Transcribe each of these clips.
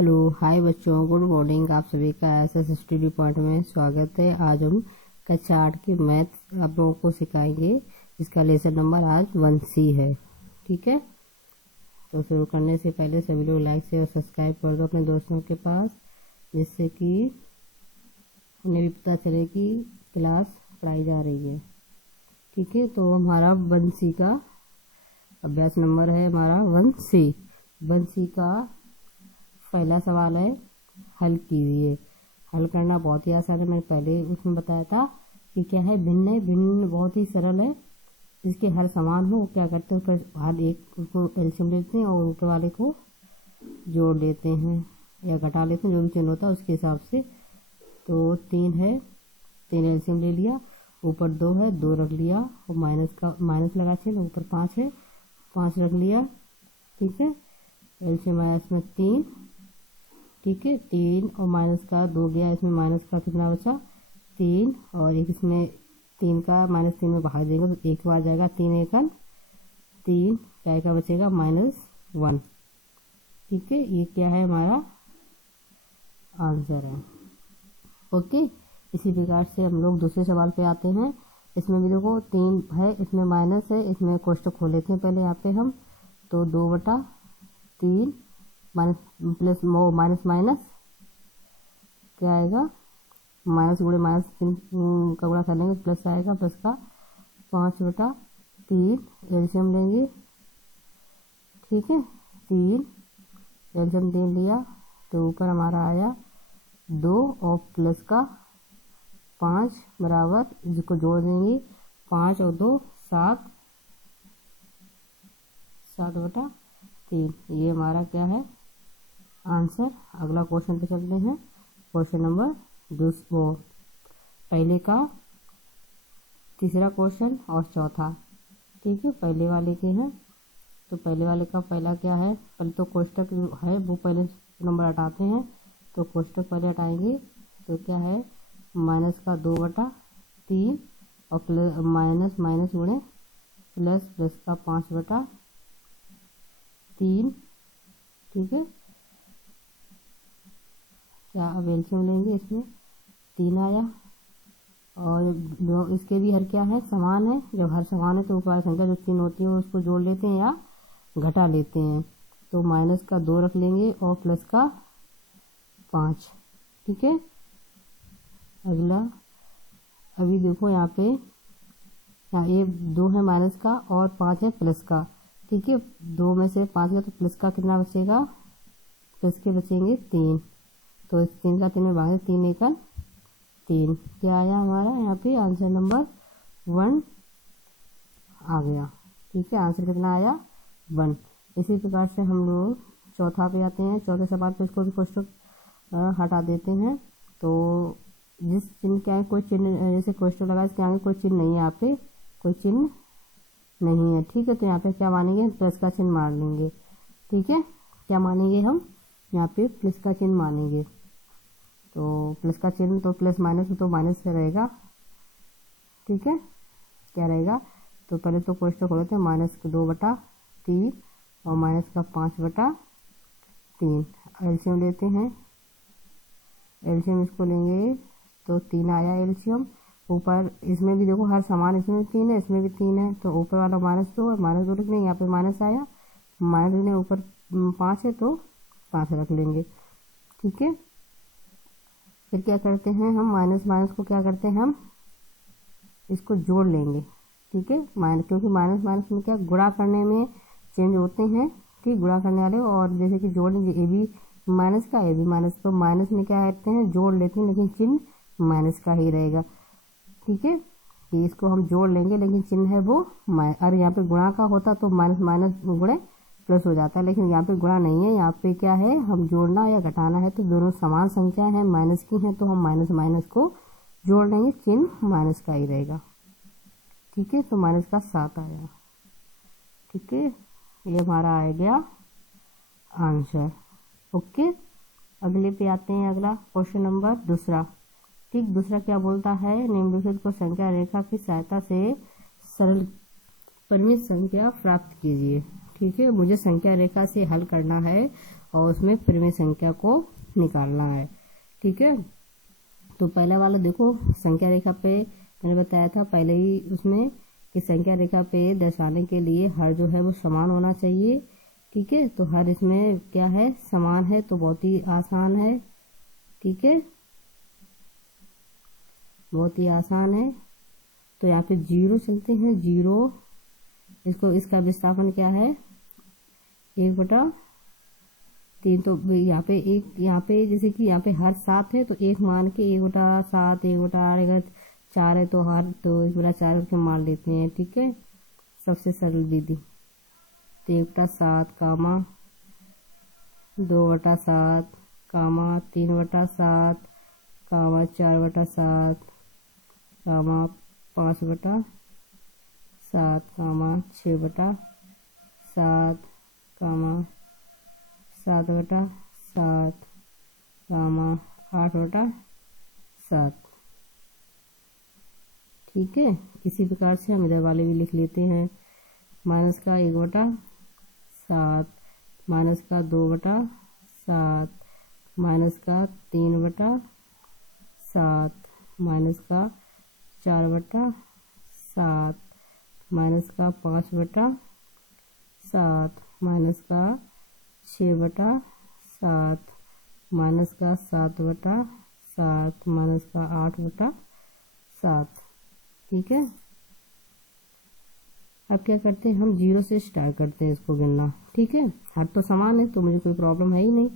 Hello hi बच्चों, good morning. आप सभी का एसएस स्टडी पॉइंट में स्वागत है। आज हम कक्षा 8 की मैथ आप लोगों को सिखाएंगे। इसका लेसन नंबर आज 1C है। ठीक है, तो शुरू करने से पहले सभी लोग लाइक से और सब्सक्राइब कर दो अपने दोस्तों के पास, जिससे कि उन्हें भी पता चले कि क्लास पढ़ाई जा रही है। ठीक है, तो हमारा 1C का अभ्यास नंबर है हमारा 1C। 1C का पहला सवाल है, हल कीजिए। हल करना बहुत ही आसान है। मैंने पहले उसमें बताया था कि क्या है, भिन्न है। भिन्न बहुत ही सरल है। जिसके हर समान हो वो क्या करते हैं, उसका हर एक उसको एलसीएम लेते हैं और ऊपर वाले को जोड़ देते हैं या घटा लेते हैं, जो भी चिन्ह होता है उसके हिसाब से। तो 3 है, 3 एलसीएम ले लिया। ऊपर 2 है, 2 रख लिया और माइनस लगा चिन्ह। ऊपर 5 है, 5 रख लिया। ठीक है, एलसीएम आया इसमें 3। ठीक है, 3 और माइनस का 2 गया, इसमें माइनस का कितना बचा 3, और एक इसमें 3 का -3 में बाहर देंगे तो एक बार जाएगा 3 एकन 3, क्या का बचेगा -1। ठीक है, ये क्या है हमारा आंसर है। ओके, इसी प्रकार से हम लोग दूसरे सवाल पे आते हैं। इसमें भी देखो 3 है, इसमें माइनस है। इसमें कोष्ठक खोल लेते हैं पहले यहाँ पे हम। तो 2/3 माइनस प्लस माइनस माइनस क्या आएगा, माइनस गुणे माइनस का गुणा कर लेंगे, प्लस आएगा। प्लस का 5/3 एलसीएम लेंगे। ठीक है, 3 एलसीएम 3 लिया तो ऊपर हमारा आया 2 और प्लस का 5 बराबर, जिसको जोड़ देंगे 5 और 2 7, 7/3। ये हमारा क्या है आंसर। अगला क्वेश्चन पे चलते हैं। क्वेश्चन नंबर 2 पहले का तीसरा क्वेश्चन और चौथा। ठीक है, पहले वाले के हैं। तो पहले वाले का पहला क्या है, पहले तो कोष्ठक है वो पहले नंबर हटाते हैं। तो कोष्ठक पहले हटाएंगे तो क्या है, माइनस का 2/3 और प्लस माइनस माइनस गुणे प्लस, प्लस का 5/3। ठीक है, क्या अब एलसीएम लेंगे, इसमें 3 आया और इसके भी हर क्या है समान है। जब हर समान है तो ऊपर संख्या जो चिन्ह होती है उसको जोड़ लेते हैं या घटा लेते हैं। तो माइनस का 2 रख लेंगे और प्लस का 5। ठीक है, अगला अभी देखो यहाँ पे, यहाँ ये 2 है माइनस का और 5 है प्लस का। ठीक है, 2 में से 5 गया तो प्लस का कितना बचेगा, प्लस के बचेंगे 3। तो इस 3 का 3 में भाग 3 एकन 3। क्या आया हमारा यहाँ पे आंसर नंबर 1 आ गया। ठीक है, आंसर कितना आया 1। इसी प्रकार से हम लोग चौथा पे आते हैं। चौथे सवाल पे इसको भी कोष्ठक हटा देते हैं। तो जिस चिन्ह के आगे कोई चिन्ह, जैसे कोष्ठक लगा इसके आगे कोई चिन्ह नहीं है, यहाँ पे कोई चिन्ह नहीं है। ठीक है, तो यहाँ पे क्या मानेंगे, प्लस का चिन्ह मान लेंगे। ठीक है, क्या मानेंगे हम यहाँ पे प्लस का चिन्ह मानेंगे। तो प्लस का चिन्ह तो प्लस माइनस तो माइनस से रहेगा। ठीक है, क्या रहेगा, तो पहले तो कोष्ठक खोलते हैं, माइनस का 2/3 और माइनस का 5/3। एलसीएम लेते हैं, एलसीएम इसको लेंगे तो 3 आया एलसीएम। ऊपर इसमें भी देखो हर समान, इसमें 3 है इसमें भी 3 है, तो ऊपर वाला -2 है, -2 लिख लेंगे। यहाँ पे माइनस आया, माइनस लिखने ऊपर 5 है तो 5 रख लेंगे। ठीक है, फिर क्या करते हैं हम, माइनस माइनस को क्या करते हैं हम इसको जोड़ लेंगे। ठीक है, क्योंकि माइनस माइनस में क्या गुणा करने में चेंज होते हैं। ठीक, गुणा करने वाले, और जैसे कि जोड़ लेंगे ए भी माइनस का ए भी माइनस, तो माइनस में क्या करते हैं जोड़ लेते हैं, लेकिन चिन्ह माइनस का ही रहेगा। ठीक है, कि इसको हम जोड़ लेंगे लेकिन चिन्ह है वो और यहाँ पे गुणा का होता तो माइनस माइनस गुणे प्लस हो जाता है, लेकिन यहाँ पे गुणा नहीं है। यहाँ पे क्या है, हम जोड़ना या घटाना है तो दोनों समान संख्या है, माइनस की है, तो हम माइनस माइनस को जोड़ लेंगे, चिन्ह माइनस का ही रहेगा। ठीक है, तो माइनस का 7 आया। ठीक है, ये हमारा आ गया आंसर। ओके, अगले पे आते हैं। अगला क्वेश्चन नंबर दूसरा। ठीक, दूसरा क्या बोलता है, निम्नलिखित को संख्या रेखा की सहायता से सरल परिमित संख्या प्राप्त कीजिए। ठीक है, मुझे संख्या रेखा से हल करना है और उसमें परिमेय संख्या को निकालना है। ठीक है, तो पहला वाला देखो, संख्या रेखा पे मैंने बताया था पहले ही उसमें कि संख्या रेखा पे दर्शाने के लिए हर जो है वो समान होना चाहिए। ठीक है, तो हर इसमें क्या है, समान है, तो बहुत ही आसान है। ठीक है, बहुत ही आसान है। तो यहाँ पे 0 चलते हैं, 0, इसको इसका विस्थापन क्या है, 1/3। तो यहाँ पे एक, यहाँ पे जैसे कि यहाँ पे हर 7 है तो 1 मान के 1/7, 1/8, अगर 4 है तो हर तो 1/4 करके मान लेते हैं। ठीक है, सबसे सरल विधि। तो 1/7 कामा 2/7 कामा 3/7 कामा 4/7 कामा 5/7 कामा 6/7 कामा 7/7 कामा 8/7। ठीक है, इसी प्रकार से हम इधर वाले भी लिख लेते हैं। माइनस का 1/7, माइनस का 2/7, माइनस का 3/7, माइनस का 4/7, माइनस का 5/7, माइनस का 6/7, माइनस का 7/7, माइनस का 8/7। ठीक है, अब क्या करते हैं, हम 0 से स्टार्ट करते हैं इसको गिनना। ठीक है, हर तो समान है तो मुझे कोई प्रॉब्लम है ही नहीं।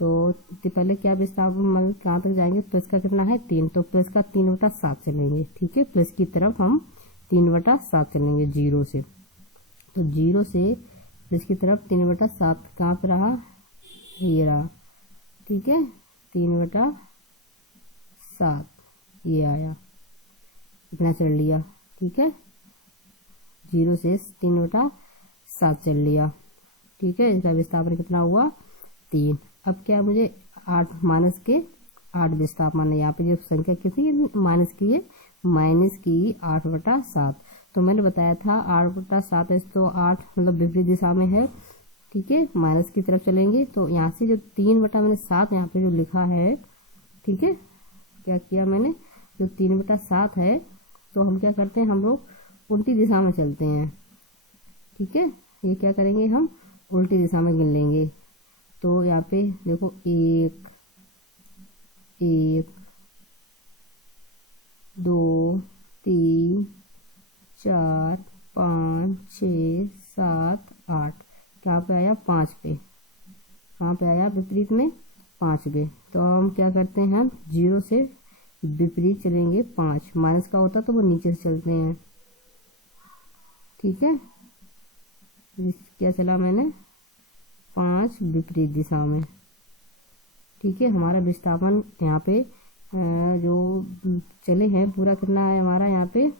तो पहले क्या विस्थापन, मतलब कहाँ तक जाएंगे, प्लस का कितना है 3, तो प्लस का 3/7 चलेंगे। ठीक है, प्लस की तरफ हम 3/7 चलेंगे 0 से। तो 0 से प्लस की तरफ 3/7 कहाँ पे रहा, ये रहा। ठीक है, 3/7 ये आया, इतना चल लिया। ठीक है, 0 से 3/7 चल लिया। ठीक है, इसका विस्थापन कितना हुआ, 3। अब क्या, मुझे 8 माइनस के 8 विस्थापन है। यहाँ पे जो संख्या कितनी माइनस की है, माइनस की 8/7। तो मैंने बताया था 8/7 है तो 8 मतलब विपरीत दिशा में है। ठीक है, माइनस की तरफ चलेंगे तो यहाँ से जो 3/7 यहाँ पे जो लिखा है, ठीक है, क्या किया मैंने, जो 3/7 है तो हम क्या करते हैं, हम लोग उल्टी दिशा में चलते हैं। ठीक है, ये क्या करेंगे, हम उल्टी दिशा में गिन लेंगे। तो यहाँ पे देखो 1 1 2 3 4 5 6 7 8, कहाँ पे आया, 5 पे। कहाँ पे आया, विपरीत में 5 पे। तो हम क्या करते हैं, 0 से विपरीत चलेंगे 5, माइनस का होता तो वो नीचे से चलते हैं। ठीक है, क्या चला मैंने, 5 विपरीत दिशा में। ठीक है, हमारा विस्थापन यहाँ पे जो चले हैं पूरा कितना है हमारा, यहाँ पे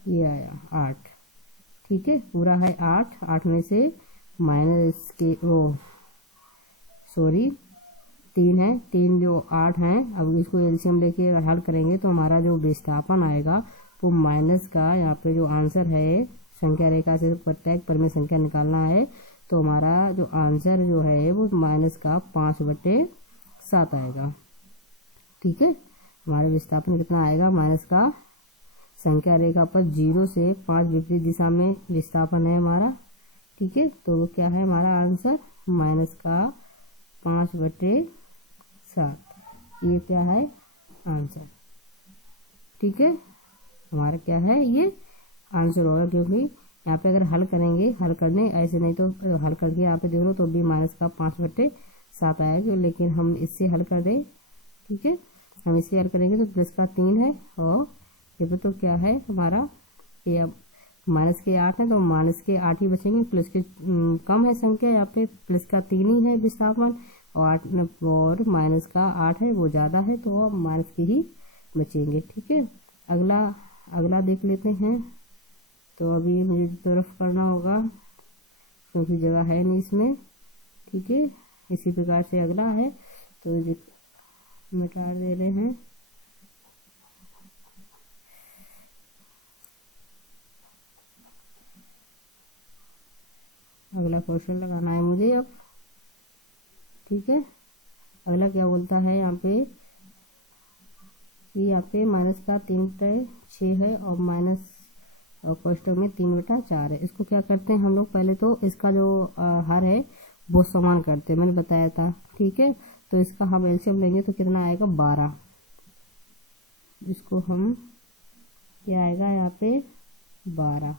ये आया 8। ठीक है, पूरा है 8 में से माइनस के सॉरी 3 है, 3 जो 8 हैं। अब इसको एलसीएम लेके अगर हल करेंगे तो हमारा जो विस्थापन आएगा वो माइनस का, यहाँ पे जो आंसर है, संख्या रेखा से प्रत्येक परिमेय संख्या निकालना है तो हमारा जो आंसर जो है वो माइनस का 5/7 आएगा। ठीक है, हमारा विस्थापन कितना आएगा, माइनस का, संख्या रेखा पर 0 से 5 विपरीत दिशा में विस्थापन है हमारा। ठीक है, तो क्या है हमारा आंसर, माइनस का 5/7, ये क्या है आंसर। ठीक है, हमारा क्या है ये आंसर होगा, क्योंकि यहाँ पे अगर हल करेंगे, हल करने ऐसे नहीं तो हल करके यहाँ पे देख लो तो भी माइनस का 5/7 आएगा, लेकिन हम इससे हल कर दें। ठीक है, हम इससे हल करेंगे तो प्लस का 3 है और ये पे तो क्या है हमारा, ये अब माइनस के 8 है तो माइनस के 8 ही बचेंगे, प्लस के कम है संख्या, यहाँ पे प्लस का 3 ही है विस्थापन और 8 और माइनस का 8 है वो ज़्यादा है तो माइनस के ही बचेंगे। ठीक है, अगला देख लेते हैं। तो अभी मुझे तरफ करना होगा क्योंकि जगह है नहीं इसमें। ठीक है, इसी प्रकार से अगला है तो मिटा दे रहे हैं। अगला क्वेश्चन लगाना है मुझे अब। ठीक है, अगला क्या बोलता है यहाँ पे कि यहाँ पे माइनस का 3/6 है और माइनस और कोष्टक में 3/4 है। इसको क्या करते हैं हम लोग, पहले तो इसका जो हर है वो समान करते हैं, मैंने बताया था। ठीक है, तो इसका हम एलसीएम लेंगे तो कितना आएगा 12, जिसको हम क्या आएगा यहाँ पे 12।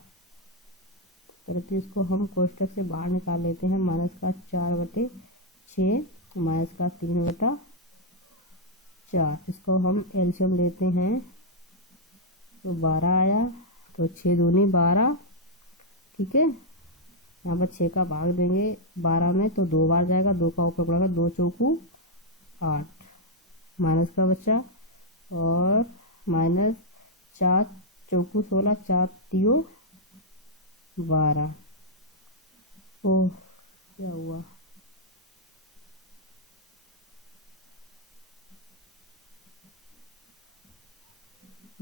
तो इसको हम कोष्टक से बाहर निकाल लेते हैं। माइनस का 4/6 माइनस का 3/4, इसको हम एलसीएम लेते हैं तो 12 आया। तो 6 दूनी 12। ठीक है, यहाँ पर 6 का भाग देंगे 12 में तो 2 बार जाएगा, 2 का ऊपर पड़ेगा, 2 चौकू 8 माइनस का बच्चा, और माइनस 4 चौकू 16, 4 तियो 12। ओह क्या हुआ,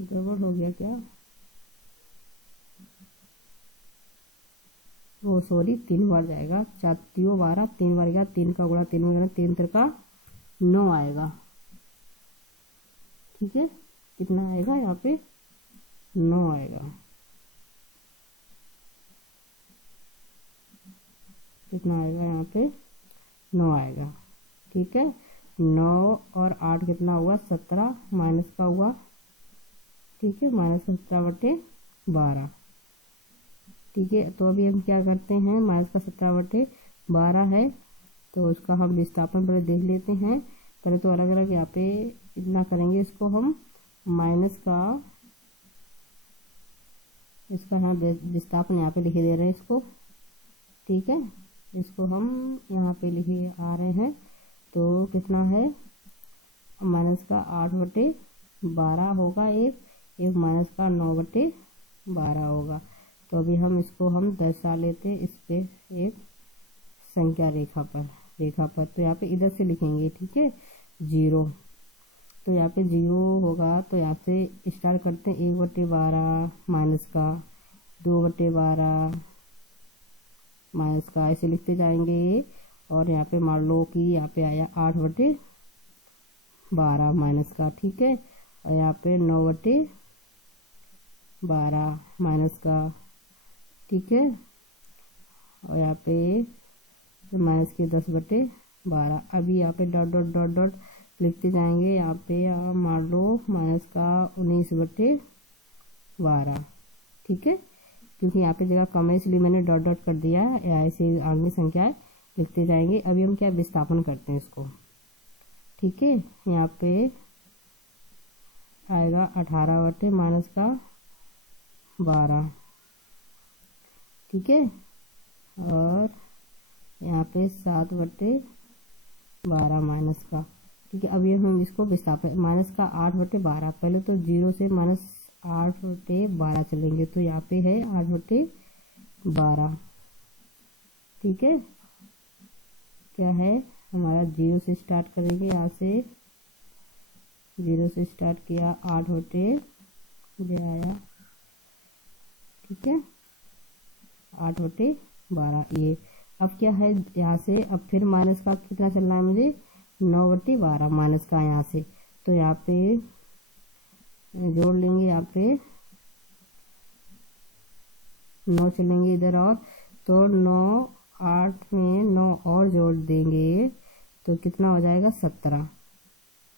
गड़बड़ हो गया क्या? वो सॉरी 3 बार जाएगा, 4 तियो 12, 3 बार गया, 3 का गुणा 3 में 3 3 9 आएगा। ठीक है, कितना आएगा यहाँ पे 9 आएगा। कितना आएगा यहाँ पे 9 आएगा। ठीक है, 9 और 8 कितना हुआ 17 माइनस का हुआ। ठीक है, माइनस 17/12। ठीक है, तो अभी हम क्या करते हैं, माइनस का 17/12 है तो उसका हम विस्थापन पहले देख लेते हैं। पहले तो अलग अलग यहाँ पे इतना करेंगे, इसको हम माइनस का इसका हम विस्थापन यहाँ पे लिखे दे रहे हैं इसको। ठीक है, इसको हम यहाँ पे लिखे आ रहे हैं तो कितना है माइनस का 8/12 होगा, एक माइनस का 9/12 होगा। तो अभी हम इसको हम दर्शा लेते इस पे एक संख्या रेखा पर तो यहाँ पे इधर से लिखेंगे। ठीक है, 0, तो यहाँ पे 0 होगा तो यहाँ से स्टार्ट करते हैं 1/12 माइनस का, 2/12 माइनस का, ऐसे लिखते जाएंगे। और यहाँ पे मान लो कि यहाँ पे आया 8/12 माइनस का। ठीक है, और यहाँ पे 9/12 माइनस का। ठीक है, और यहाँ पे माइनस के 10/12। अभी यहाँ पे डॉट डॉट डॉट डॉट लिखते जाएंगे। यहाँ पे मान लो माइनस का 19/12। ठीक है, क्योंकि यहाँ पे जगह कम है इसलिए मैंने डॉट डॉट कर दिया है, ऐसे आगे संख्याएं लिखते जाएंगे। अभी हम क्या विस्थापन करते हैं इसको। ठीक है, यहाँ पे आएगा 18 माइनस का 12। ठीक है, और यहाँ पे 7/12 माइनस का। ठीक है, अभी हम इसको विस्थापन माइनस का 8/12, पहले तो 0 से माइनस 8/12 चलेंगे तो यहाँ पे है 8/12। ठीक है, क्या है हमारा 0 से स्टार्ट करेंगे, यहाँ से 0 से स्टार्ट किया 8/12 आया। ठीक है, 8/12 ये। अब क्या है यहाँ से, अब फिर माइनस का कितना चलना है मुझे 9/12 माइनस का यहाँ से, तो यहाँ पे जोड़ लेंगे, यहाँ पे 9 चलेंगे इधर, और तो 9 8 में 9 और जोड़ देंगे तो कितना हो जाएगा 17।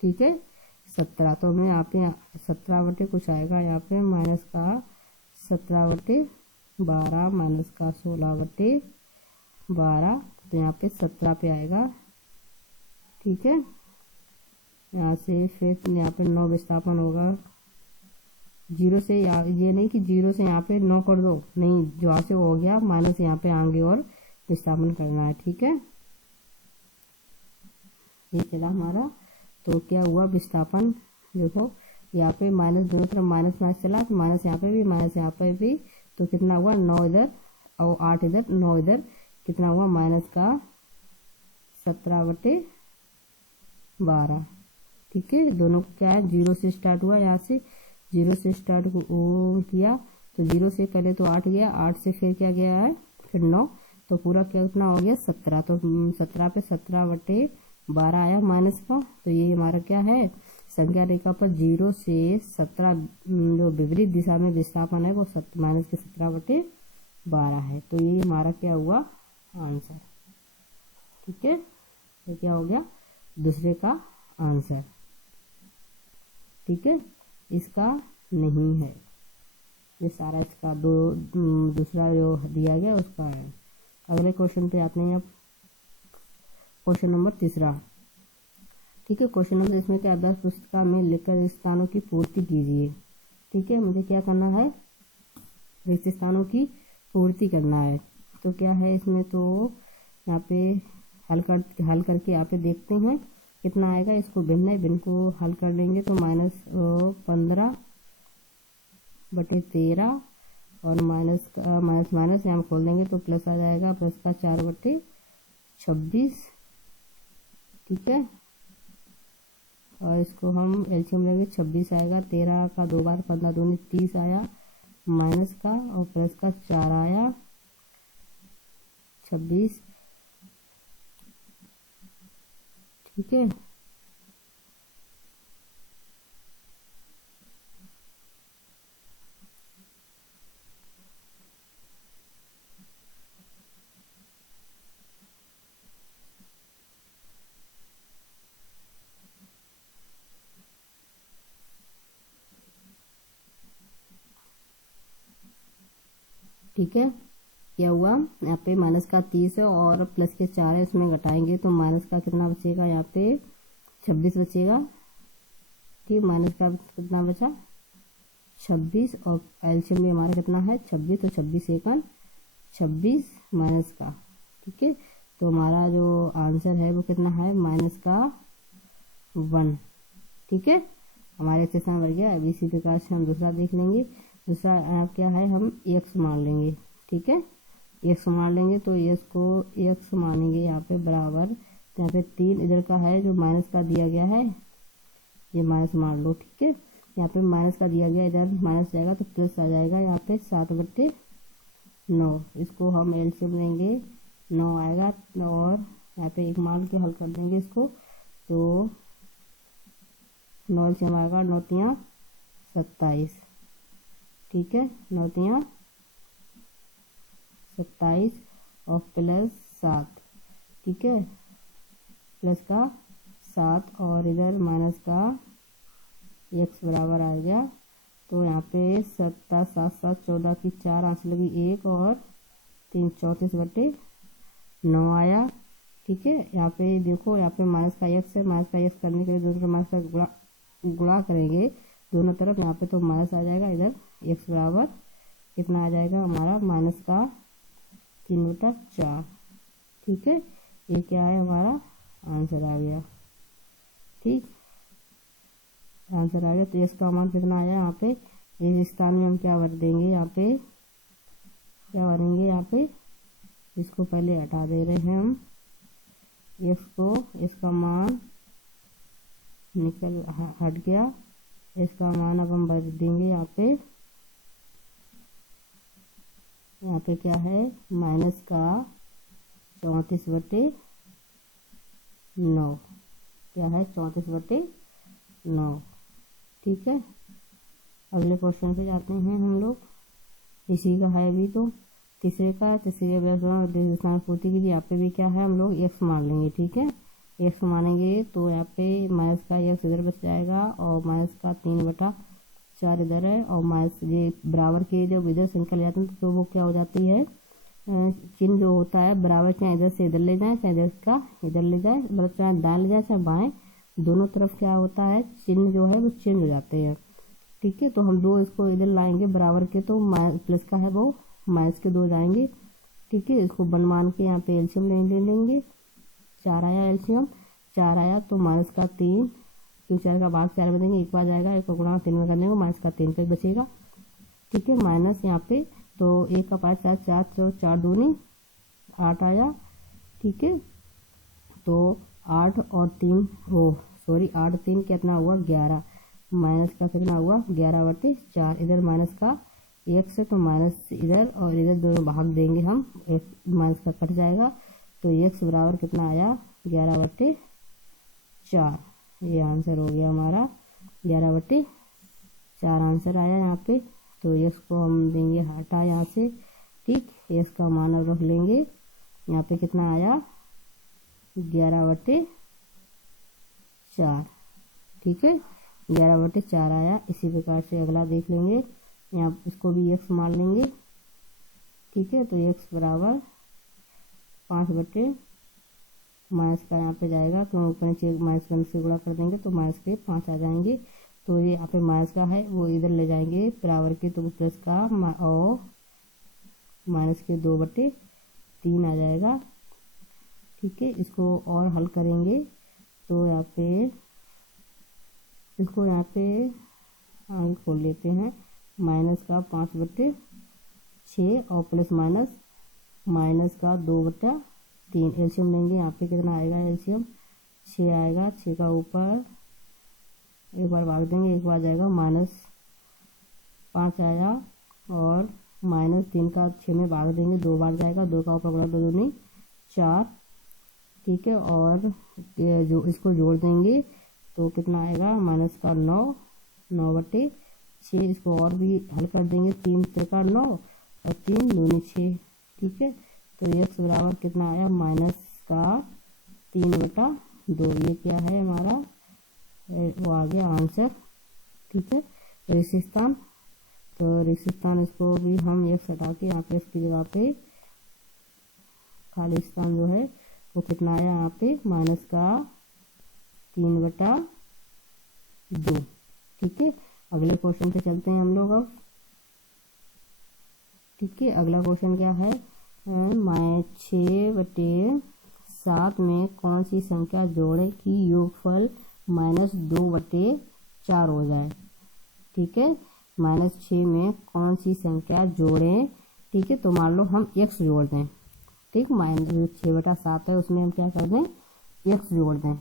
ठीक है, 17, तो हमें यहाँ पे 17 कुछ आएगा, यहाँ पे माइनस का 17/12 माइनस का 16/12, तो यहाँ पे 17 पे आएगा। ठीक है, यहाँ से फिर यहाँ पे 9 विस्थापन होगा। 0 से ये नहीं कि 0 से यहाँ पे 9 कर दो, नहीं, जो यहाँ से हो गया माइनस यहाँ पे आगे और विस्थापन करना है। ठीक है, ये चला हमारा। तो क्या हुआ विस्थापन, देखो यहाँ पे माइनस दोनों तरफ माइनस माइनस चला, तो माइनस यहाँ पे भी माइनस यहाँ पे भी, तो कितना हुआ 9 इधर और 8 इधर, 9 इधर, कितना हुआ माइनस का 17/12। ठीक है, दोनों क्या है 0 से स्टार्ट हुआ, यहाँ से 0 से स्टार्ट किया तो 0 से पहले तो 8 गया, 8 से फिर क्या गया है फिर 9, तो पूरा कितना हो गया 17। तो 17 पे 17/12 आया माइनस का। तो ये हमारा क्या है, संख्या रेखा पर 0 से 17 जो विपरीत दिशा में विस्थापन है वो माइनस के 17/12 है। तो ये हमारा क्या हुआ आंसर। ठीक है, तो क्या हो गया दूसरे का आंसर। ठीक है, इसका नहीं है, ये सारा इसका दूसरा जो दिया गया उसका है। अगले क्वेश्चन पे आते हैं अब, क्वेश्चन नंबर 3। ठीक है, क्वेश्चन नंबर इसमें क्या, अभ्यास पुस्तिका में लिखकर स्थानों की पूर्ति कीजिए। ठीक है, मुझे क्या करना है, रिक्त स्थानों की पूर्ति करना है। तो क्या है इसमें, तो यहाँ पे हल करके यहाँ पे देखते हैं कितना आएगा। इसको भिन्न को हल कर लेंगे तो -15/13 और माइनस यहाँ खोल देंगे तो प्लस आ जाएगा, प्लस का 4/26। ठीक है, और इसको हम एलसीएम लेंगे, 26 आएगा, 13 का 2 बार 15 दूनी 30 आया, माइनस का और प्लस का 4 आया, 26। ठीक है, ठीक है, क्या हुआ यहाँ पे माइनस का 30 है और प्लस के 4 है, इसमें घटाएंगे तो माइनस का कितना बचेगा, यहाँ पे 26 बचेगा। ठीक, माइनस का कितना बचा 26 और एलसीएम में हमारा कितना है 26, तो 26 एकन 26 माइनस का। ठीक है, तो हमारा जो आंसर है वो कितना है माइनस का 1। ठीक है, हमारे एक्सरसाइज बढ़ गया। अब इसी प्रकार से हम दूसरा देख लेंगे। दूसरा क्या है, हम x मान लेंगे। ठीक है, x मान लेंगे तो x को x मानेंगे यहाँ पे बराबर, यहाँ पे 3 इधर का है जो माइनस का दिया गया है, ये माइनस मान लो। ठीक है, यहाँ पे माइनस का दिया गया, इधर माइनस जाएगा तो प्लस आ जाएगा, यहाँ पे 7/9। इसको हम एलसीएम लेंगे, 9 आएगा और यहाँ पे 1 मान के हल कर देंगे इसको, तो 9 एलसीएम आएगा, 9 तियाँ 27। ठीक है, 9 तियाँ 27 और प्लस 7। ठीक है, प्लस का 7 और इधर माइनस का x बराबर आ गया। तो यहाँ पे 7 7 7 14 की 4 आंसर लगी 1 और 3 34/9 आया। ठीक है, यहाँ पे देखो, यहाँ पे माइनस का x है, माइनस का x करने के लिए दूसरा माइनस का गुणा करेंगे दोनों तरफ, यहाँ पे तो माइनस आ जाएगा, इधर x बराबर कितना आ जाएगा हमारा माइनस का 3/4। ठीक है, ये क्या है हमारा आंसर आ गया। ठीक, आंसर आ गया। तो इसका मान कितना आया, यहाँ पे इस स्थान में हम क्या भर देंगे, यहाँ पे क्या भरेंगे, यहाँ पे इसको पहले हटा दे रहे हैं हम, इसका मान निकल हट गया, इसका मान अब हम भर देंगे यहाँ पे क्या है माइनस का 34/9। क्या है 34/9। ठीक है, अगले क्वेश्चन पे जाते हैं हम लोग, इसी का है भी। तो तीसरे स्थान पूर्ति कीजिए। यहाँ पे भी क्या है, हम लोग x मान लेंगे। ठीक है, x मानेंगे तो यहाँ पे माइनस का x इधर बच जाएगा और माइनस का 3/4 इधर है, और माइनस ये बराबर के जब इधर संख्या ले जाते हैं तो वो क्या हो जाती है, चिन्ह जो होता है बराबर, चाहे इधर से इधर ले जाए चाहे इधर का इधर ले जाए, मतलब चाहे दाएं ले जाए चाहे बाएं, दोनों तरफ क्या होता है चिन्ह जो है वो चेंज हो जाते हैं। ठीक है, तो हम 2 इसको इधर लाएंगे बराबर के, तो प्लस का है वो माइनस के 2 जाएंगे। ठीक है, इसको 1 मान के यहाँ पे एलसीएम ले लेंगे, 4 आया एलसीएम, 4 आया तो माइनस का 3, क्यों 4 का भाग 4 में देंगे, 1 बार जाएगा, 1 को गुणा 3 में करने को माइनस का 3 पे बचेगा। ठीक है, माइनस यहाँ पे तो 1 का 5 4 4 4 दूनी 8 आया। ठीक है, तो 8 और 3 8 3 कितना हुआ 11, माइनस का कितना हुआ 11/4, इधर माइनस का एक्स है तो माइनस इधर और इधर दोनों भाग देंगे हम, एक माइनस का कट जाएगा, तो एक्स बराबर कितना आया 11/4। ये आंसर हो गया हमारा 11/4 आंसर आया यहाँ पे। तो एक्स को हम देंगे हटा यहाँ से, ठीक। एक्स का मान अब रख लेंगे यहाँ पे, कितना आया 11/4, ठीक है 11/4 आया। इसी प्रकार से अगला देख लेंगे, यहाँ इसको भी एक्स मान लेंगे, ठीक है। तो एक्स बराबर 5 माइनस का यहाँ पे जाएगा, तो ऊपर नीचे माइनस 1 से गुणा कर देंगे तो माइनस के 5 आ जाएंगे। तो ये यहाँ पे माइनस का है वो इधर ले जाएंगे बराबर के, तो प्लस का और माइनस के 2/3 आ जाएगा, ठीक है। इसको और हल करेंगे तो यहाँ पे इसको यहाँ पे आगे खोल लेते हैं, माइनस का 5/6 और प्लस माइनस का 2/3 एलसीएम लेंगे। यहाँ पे कितना आएगा एलसीएम 6 आएगा, 6 का ऊपर एक बार भाग देंगे, एक बार जाएगा -5 आया, और -3 का 6 में भाग देंगे, 2 बार जाएगा, 2 का ऊपर बड़ा 2 दूनी 4, ठीक है। और जो इसको जोड़ देंगे तो कितना आएगा माइनस का 9/6। इसको और भी हल कर देंगे, 3 त्रिका 9 और 3 दूनी 6, ठीक है। तो एक्स बराबर कितना आया माइनस का 3/2। ये क्या है हमारा, वो आ गया आंसर, ठीक है। रिक्त स्थान, तो रिक्त स्थान इसको भी हम एक्स हटा के यहाँ पे इसकी जगह पे खाली स्थान जो है वो कितना आया यहाँ पे माइनस का 3/2, ठीक है। अगले क्वेश्चन पे चलते हैं हम लोग अब, ठीक है। अगला क्वेश्चन क्या है, 6/7 में कौन सी संख्या जोड़े कि योगफल -2/4 हो जाए, ठीक है। -6 में कौन सी संख्या जोड़ें, ठीक है। तो मान लो हम x जोड़ दें, ठीक। -6/7 है उसमें हम क्या कर दें x जोड़ दें,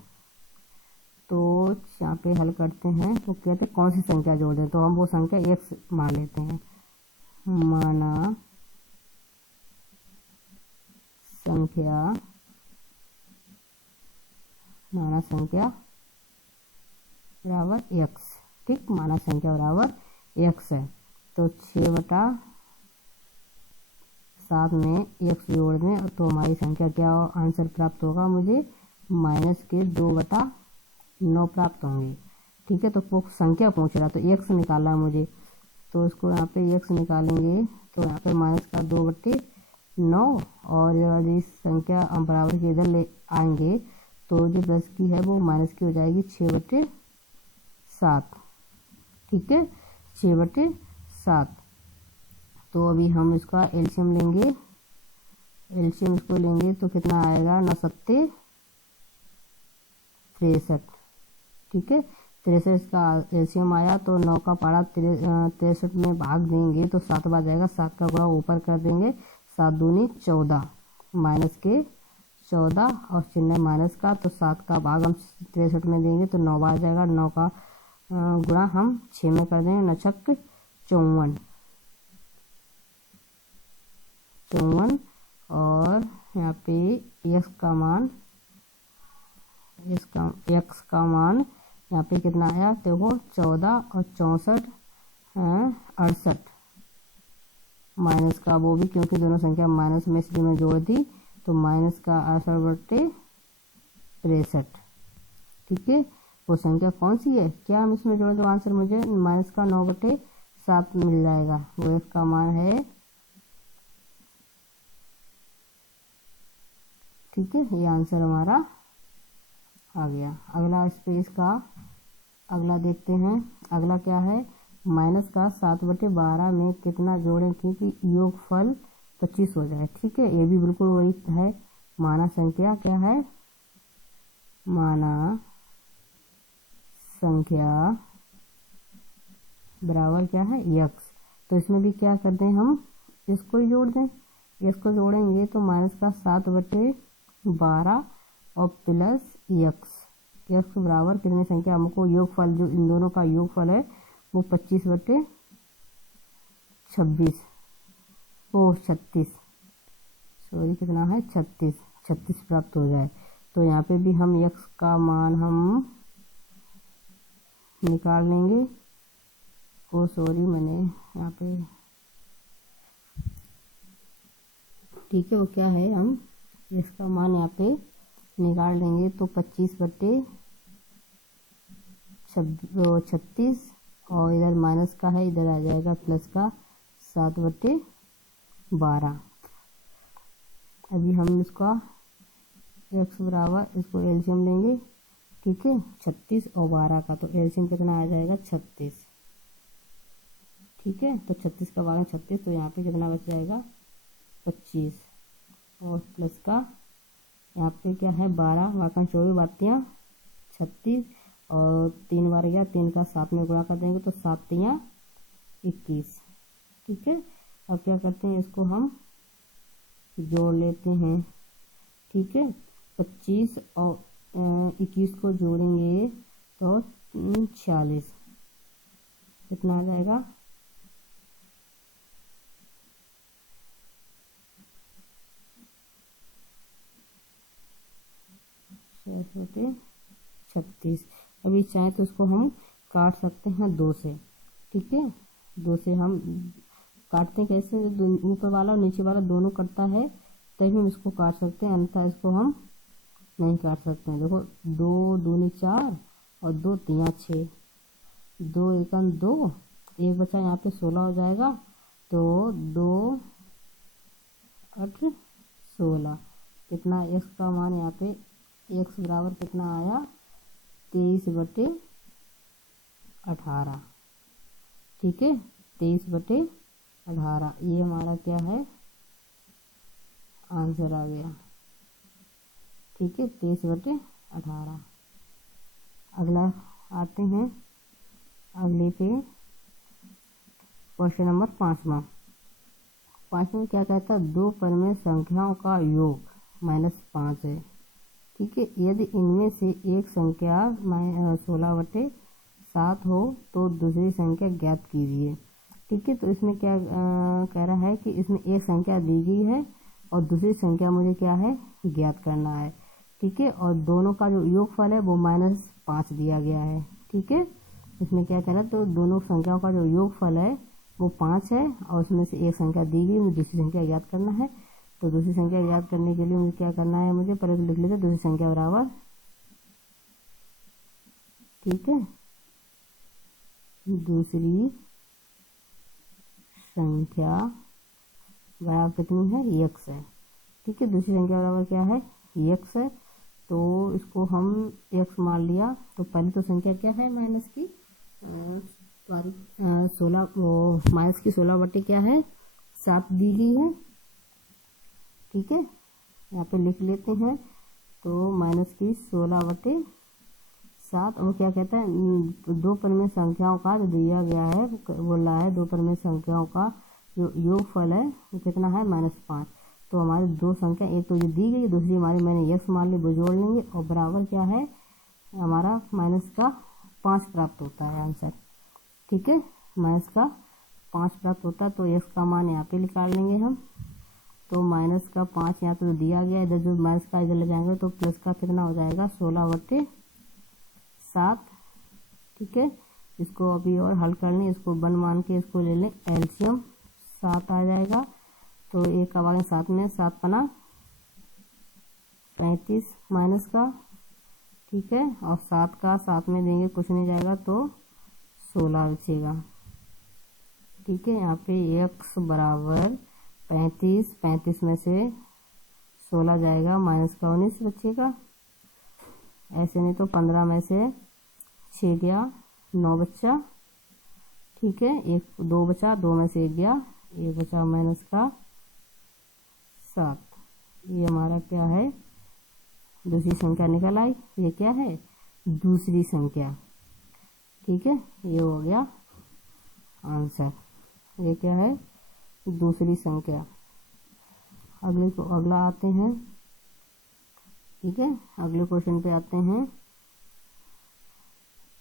तो यहाँ पे हल करते हैं तो कहते हैं कौन सी संख्या जोड़ दें, तो हम वो संख्या x मान लेते हैं। माना संख्या बराबर x, ठीक। माना संख्या बराबर x है, तो 6/7 में x जोड़ दें तो हमारी संख्या क्या आंसर प्राप्त होगा, मुझे -2/9 प्राप्त होंगे, ठीक है। तो संख्या पूछ रहा तो x निकालना मुझे, तो इसको यहाँ पे x निकालेंगे तो यहाँ पे माइनस का 2/9, और यदि संख्या हम बराबर के इधर ले आएंगे तो जो प्लस की है वो माइनस की हो जाएगी 6/7, ठीक है 6/7। तो अभी हम इसका एलसीएम लेंगे, एलसीएम इसको लेंगे तो कितना आएगा 9 7 63, ठीक है। 63 का एलसीएम आया तो 9 का पारा 63 में भाग देंगे तो 7 बार जाएगा, 7 का गुणा ऊपर कर देंगे, 7 दूनी 14 माइनस के 14 और चिन्ह माइनस का, तो 7 का भाग हम 63 में देंगे तो 9 बार जाएगा, 9 का गुणा हम 6 में कर देंगे, 9 छक 54, और यहाँ पे x का मान यहाँ पे कितना आया देखो 14 और 64 68, माइनस का वो भी क्योंकि दोनों संख्या माइनस में इसलिए मैं जोड़ दी, तो माइनस का 68/63, ठीक है। वो संख्या कौन सी है, क्या हम इसमें जोड़ दो आंसर मुझे माइनस का 9/7 मिल जाएगा, वो x का मान है, ठीक है। ये आंसर हमारा आ गया। अगला स्पेस का अगला देखते हैं, अगला क्या है, माइनस का 7/12 में कितना जोड़ें क्योंकि योगफल 25 हो जाए, ठीक है। ये भी बिल्कुल वही है, माना संख्या क्या है, माना संख्या बराबर क्या है x, तो इसमें भी क्या कर दें हम इसको ही जोड़ दें, इसको जोड़ेंगे तो माइनस का 7/12 और प्लस x बराबर कितनी संख्या, हमको योगफल जो इन दोनों का योगफल है वो 25/4 26 ओ 36 सॉरी कितना है 36 प्राप्त हो जाए। तो यहाँ पे भी हम x का मान हम निकाल लेंगे। ओ सॉरी मैंने यहाँ पे ठीक है, वो क्या है हम x का मान यहाँ पे निकाल लेंगे। तो 25/36 और इधर माइनस का है, इधर आ जाएगा प्लस का 7/12। अभी हम इसका x बराबर इसको एलसीएम लेंगे। ठीक है, 36 और 12 का, तो एलसीएम कितना आ जाएगा 36। ठीक है, तो 36 का भाग 36, तो यहाँ पे कितना बच जाएगा 25 और प्लस का यहाँ पे क्या है 12 बाका 24 बातियाँ 36 और 3 बार गया 3 का 7 में गुणा कर देंगे तो 7×3 21। ठीक है, अब क्या करते हैं इसको हम जोड़ लेते हैं। ठीक है, 25 और 21 को जोड़ेंगे तो 46 कितना आ जाएगा 36। अभी चाहे तो इसको हम काट सकते हैं 2 से। ठीक है, 2 से हम काटते हैं कैसे, ऊपर वाला और नीचे वाला दोनों कटता है तभी हम इसको काट सकते हैं, अन्यथा इसको हम नहीं काट सकते हैं। देखो 2 दूनी 4 और 2 3 6, 2 एकम 2, एक बचा यहाँ पे 16 हो जाएगा। तो 2 8 16 कितना x का मान यहाँ पे x बराबर कितना आया 23/18। ठीक है, 23/18 ये हमारा क्या है आंसर आ गया। ठीक है, 23/18। अगला आते हैं अगले पे क्वेश्चन नंबर 5वां क्या कहता है, 2 परिमेय संख्याओं का योग -5 है। ठीक है, यदि इनमें से एक संख्या 16/7 हो तो दूसरी संख्या ज्ञात कीजिए। ठीक है, तो इसमें क्या कह रहा है कि इसमें एक संख्या दी गई है और दूसरी संख्या मुझे क्या है ज्ञात करना है। ठीक है, और दोनों का जो योगफल है वो -5 दिया गया है। ठीक है, इसमें क्या कह रहा है, तो दोनों संख्याओं का जो योगफल है वो 5 है और उसमें से एक संख्या दी गई, मुझे दूसरी संख्या ज्ञात करना है। तो दूसरी संख्या याद करने के लिए मुझे क्या करना है, मुझे पहले लिख लेते दूसरी संख्या बराबर। ठीक है, दूसरी संख्या बराबर कितनी है x है। ठीक है, दूसरी संख्या बराबर क्या है x है, तो इसको हम x मान लिया। तो पहले तो संख्या क्या है माइनस की 16 माइनस की 16 क्या है 7 दी गई है। ठीक है, यहाँ पे लिख लेते हैं। तो माइनस की 16/7 और क्या कहता है 2 परिमेय संख्याओं का जो दिया गया है बोल रहा है 2 परिमेय संख्याओं का जो योगफल है वो कितना है -5। तो हमारी 2 संख्या एक तो ये दी गई, दूसरी हमारी मैंने x मान ली, वो जोड़ लेंगे और बराबर क्या है हमारा -5 प्राप्त होता है आंसर। ठीक है, -5 प्राप्त होता है। तो x का मान यहाँ पे निकाल लेंगे हम। तो -5 यहाँ पे तो दिया गया, इधर जो माइनस का इधर ले जाएंगे तो प्लस का कितना हो जाएगा 16/7। ठीक है, इसको अभी और हल कर लें, इसको 1 मान के इसको ले लें एलसीएम 7 आ जाएगा। तो एक का भाग 7 में 7 पना 35 माइनस का। ठीक है, और 7 का 7 में देंगे कुछ नहीं जाएगा तो 16 बचेगा। ठीक है, यहाँ पे x बराबर 35 में से 16 जाएगा माइनस का 19 बचेगा। ऐसे नहीं तो 15 में से 6 गया 9 बच्चा। ठीक है, 2 बचा, 2 में से 1 गया, 1 बचा माइनस का 7। ये हमारा क्या है दूसरी संख्या निकल आई। ये क्या है दूसरी संख्या। ठीक है, ये हो गया आंसर। ये क्या है दूसरी संख्या। अगला आते हैं। ठीक है, अगले क्वेश्चन पे आते हैं।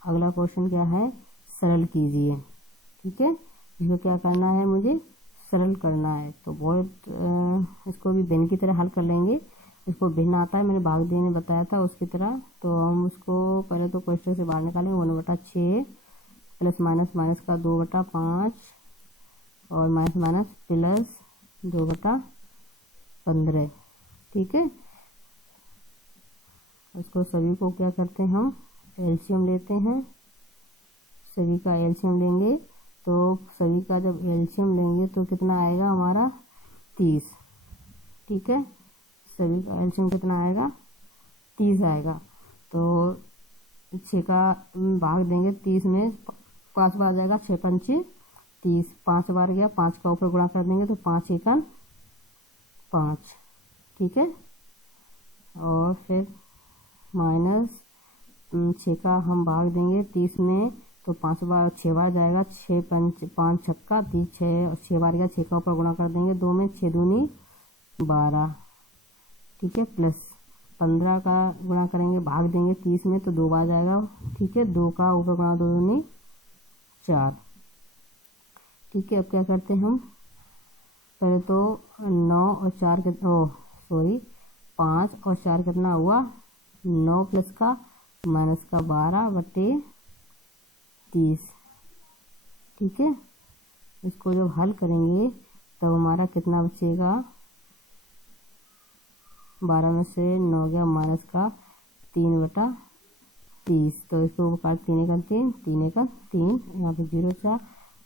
अगला क्वेश्चन क्या है सरल कीजिए। ठीक है, इसको क्या करना है, मुझे सरल करना है। तो बहुत इसको भी भिन्न की तरह हल कर लेंगे। इसको भिन्न आता है, मैंने भाग देने बताया था उसकी तरह। तो हम उसको पहले तो कोष्ठक से बाहर निकालेंगे, 1/6 प्लस माइनस माइनस का 2/5 और माइनस माइनस प्लस 2/15। ठीक है, इसको सभी को क्या करते हैं, हम एलसीएम लेते हैं। सभी का एलसीएम लेंगे तो सभी का जब एलसीएम लेंगे तो कितना आएगा हमारा, 30। ठीक है, सभी का एलसीएम कितना आएगा, 30 आएगा। तो 6 का भाग देंगे 30 में, 5 बार जाएगा, 6 पंचे 30, 5 बार गया, 5 का ऊपर गुणा कर देंगे तो 5 एकम 5। ठीक है, और फिर माइनस 6 का हम भाग देंगे 30 में तो 5 बार 6 बार जाएगा, 6 पंच 5 छक्का 30, 6 बार गया, 6 का ऊपर गुणा कर देंगे 2 में, 6 दूनी 12। ठीक है, प्लस 15 का गुणा करेंगे, भाग देंगे 30 में तो 2 बार जाएगा। ठीक है, 2 का ऊपर गुणा 2 दूनी 4। ठीक है, अब क्या करते हैं हम, पहले तो 9 और 4 के 5 और 4 कितना हुआ, 9 प्लस का माइनस का 12/30। ठीक है, इसको जब हल करेंगे तब हमारा कितना बचेगा, 12 में से 9 गया, माइनस का 3/30। तो इसको काट 3 का 3, 3 का 3, यहाँ पे 0 4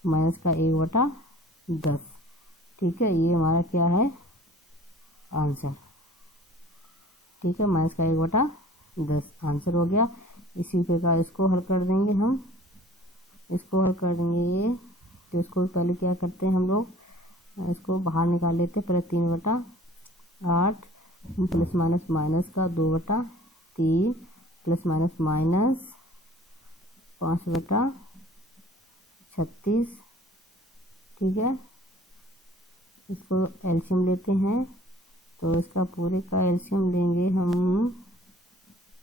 माइनस का 1/10। ठीक है, ये हमारा क्या है, आंसर। ठीक है, माइनस का 1/10 आंसर हो गया। इसी प्रकार इसको हल कर देंगे हम, इसको हल कर देंगे। तो इसको पहले क्या करते हैं हम लोग, इसको बाहर निकाल लेते हैं। पहले 3/8 प्लस माइनस माइनस का 2/3 प्लस माइनस माइनस 5/36। ठीक है, इसको एलसीएम लेते हैं। तो इसका पूरे का एलसीएम लेंगे हम,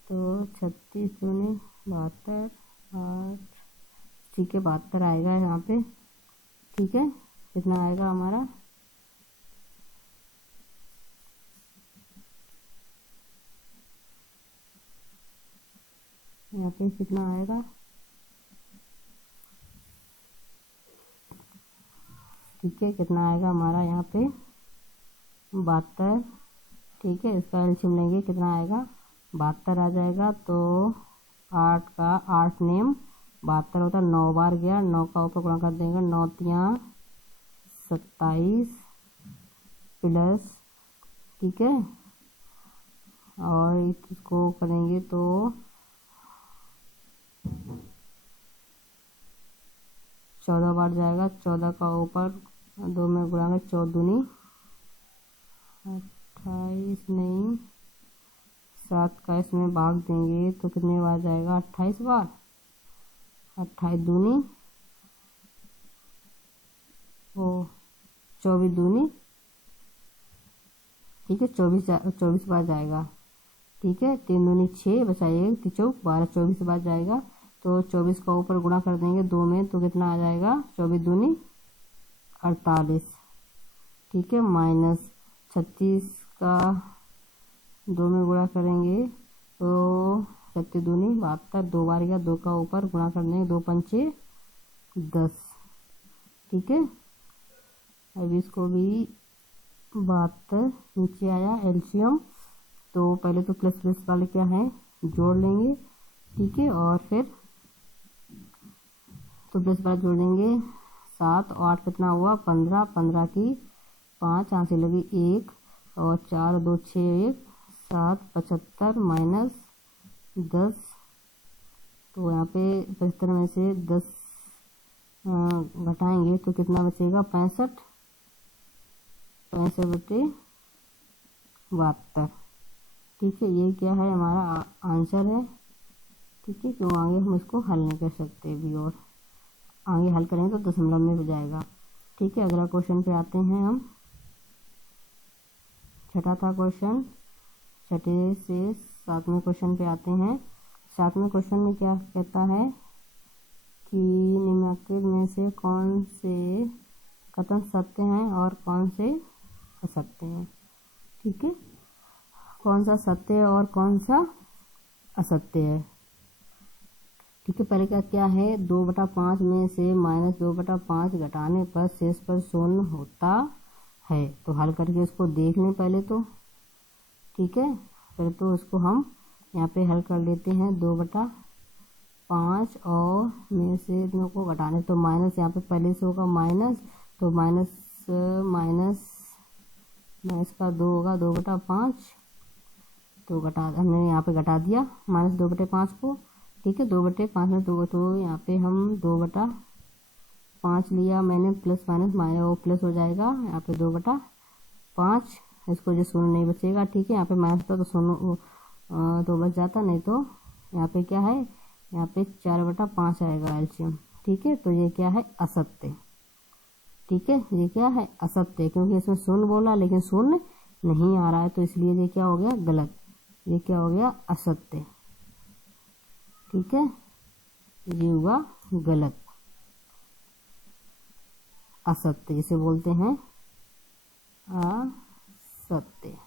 तो 36 दूनी 72, 8। ठीक है, 72 आएगा यहाँ पे। ठीक है, कितना आएगा हमारा, यहाँ पे कितना आएगा, ठीक है, कितना आएगा हमारा यहाँ पे 72। ठीक है, इसका एलसीएम लेंगे, कितना आएगा, 72 आ जाएगा। तो 8 का 8 नेम 72 होता है, 9 बार गया, 9 का ऊपर गुणा कर देंगे, 9 3 27 प्लस। ठीक है, और इसको करेंगे तो 14 बार जाएगा, 14 का ऊपर 2 में गुणा 14 दूनी 28, नहीं 7 का इसमें भाग देंगे तो कितने बार जाएगा, 28 बार, 28 दूनी 24 दूनी। ठीक है, 24 बार जाएगा। ठीक है, 3 दूनी 6 बचाइए, 3 12, 24 बार जाएगा। तो 24 का ऊपर गुणा कर देंगे 2 में तो कितना आ जाएगा, 24 दूनी 48। ठीक है, माइनस 36 का 2 में गुणा करेंगे तो 36 दूनी 72, 2 बार गया, 2 का ऊपर गुणा कर देंगे, 2 पंचे 10। ठीक है, अब इसको भी 72 नीचे आया एलसीएम। तो पहले तो प्लस प्लस वाले क्या है, जोड़ लेंगे। ठीक है, और फिर तो 10 बार जोड़ेंगे, 7 और 8 कितना हुआ, 15, 15 की 5 यहाँ से लगी 1 और 4 2 6 1 7 75 माइनस 10। तो यहाँ पे 75 में से 10 घटाएंगे तो कितना बचेगा, 65, 65/72। ठीक है, ये क्या है, हमारा आंसर है। ठीक है, क्यों आगे हम इसको हल नहीं कर सकते भी, और आगे हल करेंगे तो दशमलव में हो जाएगा। ठीक है, अगला क्वेश्चन पे आते हैं हम। छठा था क्वेश्चन, छठे से 7वें क्वेश्चन पे आते हैं। 7वें क्वेश्चन में क्या कहता है कि निम्नलिखित में से कौन से कथन सत्य हैं और कौन से असत्य हैं। ठीक है, कौन सा सत्य है और कौन सा असत्य है। ठीक है, पहले का क्या है, 2/5 में से -2/5 घटाने पर शेष पर शून्य होता है। तो हल करके इसको देख लें पहले तो। ठीक है, पहले तो इसको हम यहाँ पे हल कर लेते हैं। 2/5 और में से दोनों को घटाने, तो माइनस यहाँ पे पहले से होगा माइनस, तो माइनस का 2 होगा 2/5, तो हमने यहाँ पे घटा दिया -2/5 को। ठीक है, 2/5 में 2, तो यहाँ पे हम 2/5 लिया मैंने, प्लस माइनस वो प्लस हो जाएगा यहाँ पे 2/5, इसको जो शून्य नहीं बचेगा। ठीक है, यहाँ पे माइनस था तो शून्य तो बच जाता, नहीं तो यहाँ पे क्या है, यहाँ पे 4/5 आएगा एलसीएम। ठीक है, तो ये क्या है, असत्य। ठीक है, ये क्या है, असत्य, क्योंकि इसमें शून्य बोला लेकिन शून्य नहीं आ रहा है, तो इसलिए ये क्या हो गया, गलत। ये क्या हो गया, असत्य। ठीक है, ये हुआ गलत, असत्य, जिसे बोलते हैं असत्य।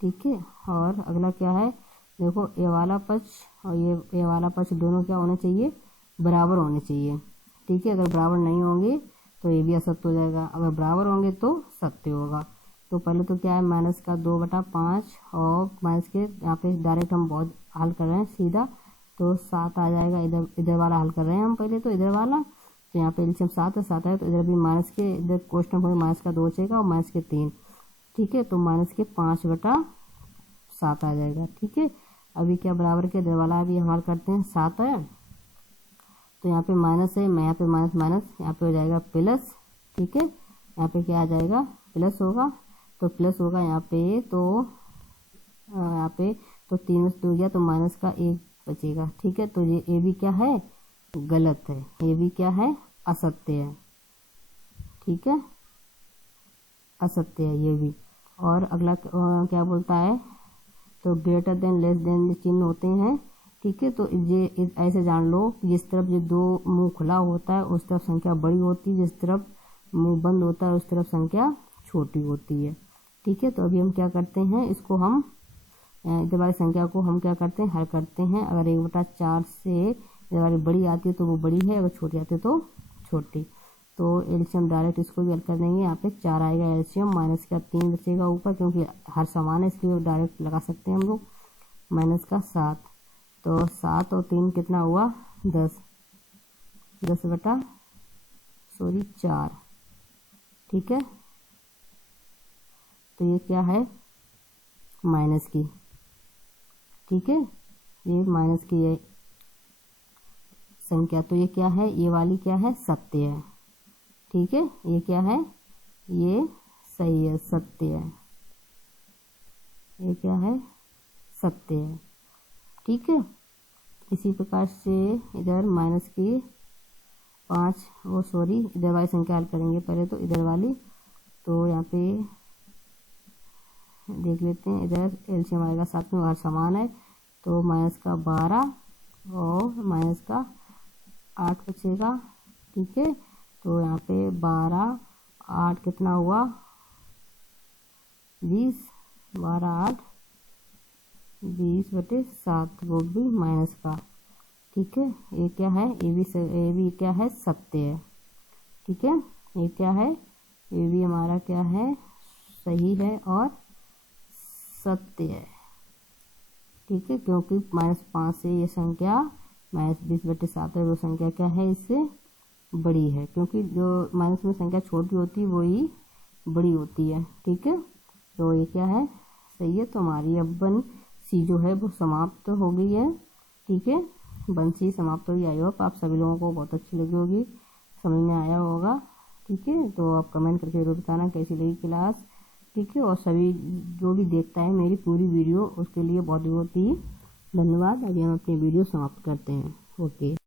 ठीक है, और अगला क्या है, देखो ये वाला पक्ष और ये वाला पक्ष दोनों क्या होने चाहिए, बराबर होने चाहिए। ठीक है, अगर बराबर नहीं होंगे तो ये भी असत्य हो जाएगा, अगर बराबर होंगे तो सत्य होगा। तो पहले तो क्या है, माइनस का 2/5 और माइनस के यहाँ पे डायरेक्ट हम बहुत हल कर रहे हैं सीधा, तो 7 आ जाएगा। इधर वाला हल कर रहे हैं हम पहले तो, इधर वाला, तो यहाँ पे एलसीएम 7 है, तो इधर भी माइनस के, इधर क्वेश्चन में माइनस का 2 बचेगा और माइनस के 3। ठीक है, तो माइनस के 5/7 आ जाएगा। ठीक है, अभी क्या बराबर के इधर वाला अभी हमारा करते हैं, 7 है, तो यहाँ पे माइनस है, मैं यहाँ पे माइनस यहाँ पे हो जाएगा प्लस। ठीक है, यहाँ पे क्या आ जाएगा, प्लस होगा, तो प्लस होगा यहाँ पे, तो यहाँ पे तो 3 में से 2 गया तो माइनस का 1 बचेगा। ठीक है, तो ये भी क्या है, गलत है, ये भी क्या है, असत्य है। ठीक है, असत्य है ये भी। और अगला क्या बोलता है, तो ग्रेटर देन लेस देन चिन्ह होते हैं। ठीक है, तो ये ऐसे जान लो, जिस तरफ ये 2 मुंह खुला होता है उस तरफ संख्या बड़ी होती है, जिस तरफ मुंह बंद होता है उस तरफ संख्या छोटी होती है। ठीक है, तो अभी हम क्या करते हैं, इसको हम इधर वाली संख्या को हम क्या करते हैं, हल करते हैं। अगर 1/4 से इधर वाली बड़ी आती है तो वो बड़ी है, अगर छोटी आती है तो छोटी। तो एलसीएम डायरेक्ट इसको भी हल कर देंगे, यहाँ पे 4 आएगा एलसीएम, माइनस का 3 बचेगा ऊपर, क्योंकि हर समान है इसलिए डायरेक्ट लगा सकते हैं हम लोग। माइनस का 7, तो 7 और 3 कितना हुआ, 10/4। ठीक है, तो ये क्या है, माइनस की। ठीक है, ये माइनस की है संख्या, तो ये क्या है, ये वाली क्या है, सत्य है। ठीक है, ये क्या है, ये सही है, सत्य है, ये क्या है, सत्य है। ठीक है, इसी प्रकार से इधर माइनस की 5 इधर वाली संख्या हल करेंगे पहले तो, इधर वाली, तो यहाँ पे देख लेते हैं, इधर एलसीएम आएगा 7 में, और समान है, तो माइनस का 12 और माइनस का 8 बचेगा। ठीक है, तो यहाँ पे 12 8 कितना हुआ, 20, 12 8 20/7, वो भी माइनस का। ठीक है, ये क्या है, ये भी क्या है, सत्य है। ठीक है, ये क्या है, ये भी हमारा क्या है, सही है और सत्य है। ठीक है, क्योंकि -5 से ये संख्या -20/7 है, वो संख्या क्या है, इससे बड़ी है, क्योंकि जो माइनस में संख्या छोटी होती है वही बड़ी होती है। ठीक है, तो ये क्या है, सही है। तो हमारी अब 1C जो है वो समाप्त हो गई है। ठीक है, 1C समाप्त हो गई। आई होप आप सभी लोगों को बहुत अच्छी लगी होगी, समझ में आया होगा। ठीक है, तो आप कमेंट करके जरूर बताना कैसी लगी क्लास। ठीक है, और सभी जो भी देखता है मेरी पूरी वीडियो उसके लिए बहुत बहुत ही धन्यवाद। अभी हम अपनी वीडियो समाप्त करते हैं। ओके।